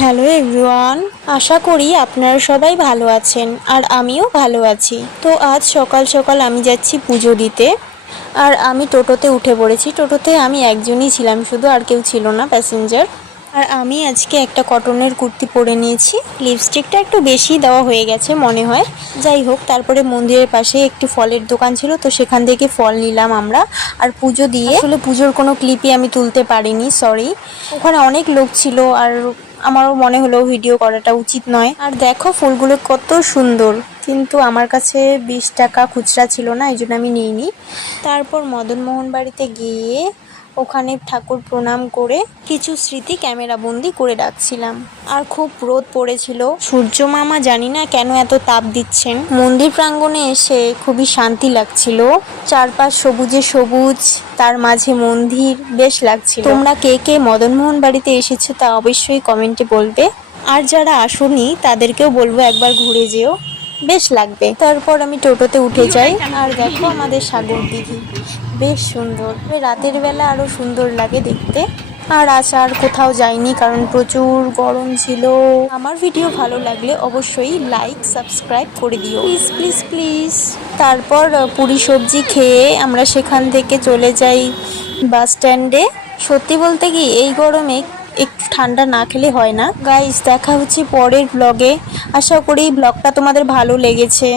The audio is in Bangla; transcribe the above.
হ্যালো এভরিওয়ান, আশা করি আপনারা সবাই ভালো আছেন আর আমিও ভালো আছি। তো আজ সকাল সকাল আমি যাচ্ছি পুজো দিতে। আর আমি টোটোতে উঠে পড়েছি। টোটোতে আমি একজনই ছিলাম, শুধু আর কেউ ছিল না প্যাসেঞ্জার। আর আমি আজকে একটা কটনের কুর্তি পরে নিয়েছি। লিপস্টিকটা একটু বেশি দেওয়া হয়ে গেছে মনে হয়। যাই হোক, তারপরে মন্দিরের পাশে একটি ফলের দোকান ছিল, তো সেখান থেকে ফল নিলাম আমরা। আর পুজো দিয়ে আসলে পুজোর কোনো ক্লিপই আমি তুলতে পারিনি, সরি। ওখানে অনেক লোক ছিল আর আমারও মনে হলো ভিডিও করাটা উচিত নয়। আর দেখো ফুলগুলো কত সুন্দর, কিন্তু আমার কাছে 20 টাকা খুচরা ছিল না, এই জন্য আমি নিইনি। তারপর মদনমোহন বাড়িতে গিয়ে ওখানে ঠাকুর প্রণাম করে কিছু স্মৃতি ক্যামেরা বন্দি করে রাখছিলাম। আর খুব রোদ পড়েছিল, সূর্য মামা জানি না কেন এত তাপ দিচ্ছেন। মন্দির প্রাঙ্গণে এসে খুবই শান্তি লাগছিল, চারপাশ সবুজে সবুজ, তার মাঝে মন্দির, বেশ লাগছিল। তোমরা কে কে মদনমোহন বাড়িতে এসেছো তা অবশ্যই কমেন্টে বলবে। আর যারা আসোনি তাদেরকেও বলবো একবার ঘুরে যেও, বেশ লাগবে। তারপর আমি টোটোতে উঠে যাই। আর দেখো আমাদের সাগর দিঘি, বেশ সুন্দর। রাতের বেলা আরো সুন্দর লাগে দেখতে। আর আর কোথাও যাইনি, কারণ প্রচুর গরম ছিল। আমার ভিডিও ভালো লাগলে অবশ্যই লাইক সাবস্ক্রাইব করে দিও, প্লিজ প্লিজ প্লিজ। তারপর পুরি সবজি খেয়ে আমরা সেখান থেকে চলে যাই বাস স্ট্যান্ডে। সত্যি বলতে কি, এই গরমে একটু ঠান্ডা না খেলে হয় না। গাইস, দেখা হচ্ছে পরের ব্লগে। আশা করি ব্লগটা তোমাদের ভালো লেগেছে।